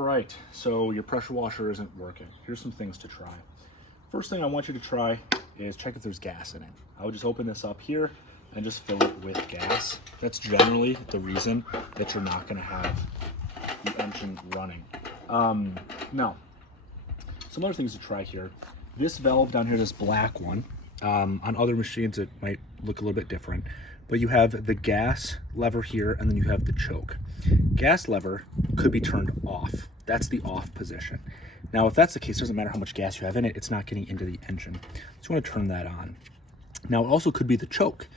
All right, so your pressure washer isn't working. Here's some things to try. First thing I want you to try is check if there's gas in it. I would just open this up here and just fill it with gas. That's generally the reason that you're not gonna have the engine running. Now, some other things to try here. This valve down here, this black one, on other machines it might look a little bit different, but you have the gas lever here and then you have the choke. Gas lever could be turned off. That's the off position. Now, if that's the case, it doesn't matter how much gas you have in it, it's not getting into the engine. So you want to turn that on. Now, it also could be the choke.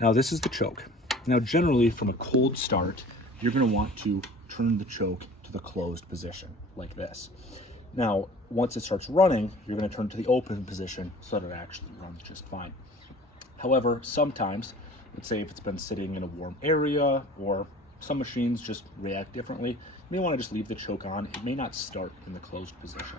Now, this is the choke. Now, generally, from a cold start, you're going to want to turn the choke to the closed position, like this. Now, once it starts running, you're going to turn to the open position so that it actually runs just fine. However, sometimes, let's say if it's been sitting in a warm area or some machines just react differently, you may want to just leave the choke on. It may not start in the closed position.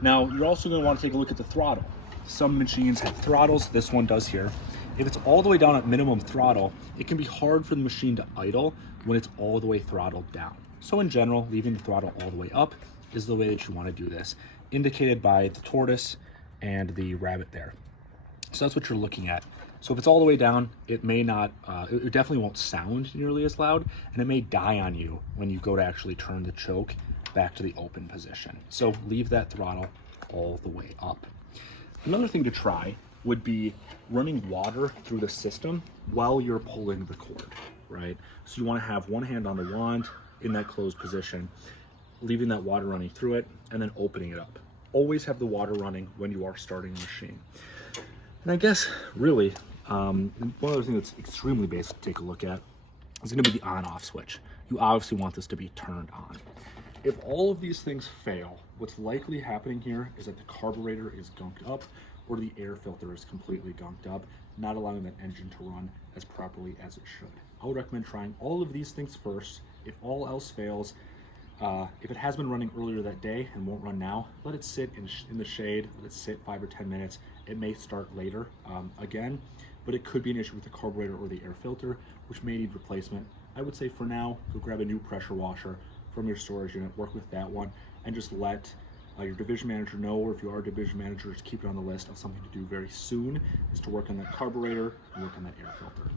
Now, you're also going to want to take a look at the throttle. Some machines have throttles, this one does here. If it's all the way down at minimum throttle, it can be hard for the machine to idle when it's all the way throttled down. So in general, leaving the throttle all the way up is the way that you want to do this, indicated by the tortoise and the rabbit there. So that's what you're looking at. So if it's all the way down, it may not, it definitely won't sound nearly as loud, and it may die on you when you go to actually turn the choke back to the open position. So leave that throttle all the way up. Another thing to try would be running water through the system while you're pulling the cord, right? So you want to have one hand on the wand in that closed position, leaving that water running through it, and then opening it up. Always have the water running when you are starting the machine. And I guess, really, one other thing that's extremely basic to take a look at is going to be the on-off switch. You obviously want this to be turned on. If all of these things fail, what's likely happening here is that the carburetor is gunked up or the air filter is completely gunked up, not allowing that engine to run as properly as it should. I would recommend trying all of these things first. If all else fails, if it has been running earlier that day and won't run now, let it sit in the shade, let it sit 5 or 10 minutes. It may start later again, but it could be an issue with the carburetor or the air filter, which may need replacement. I would say for now, go grab a new pressure washer from your storage unit, work with that one, and just let your division manager know, or if you are a division manager, just keep it on the list of something to do very soon, is to work on that carburetor and work on that air filter.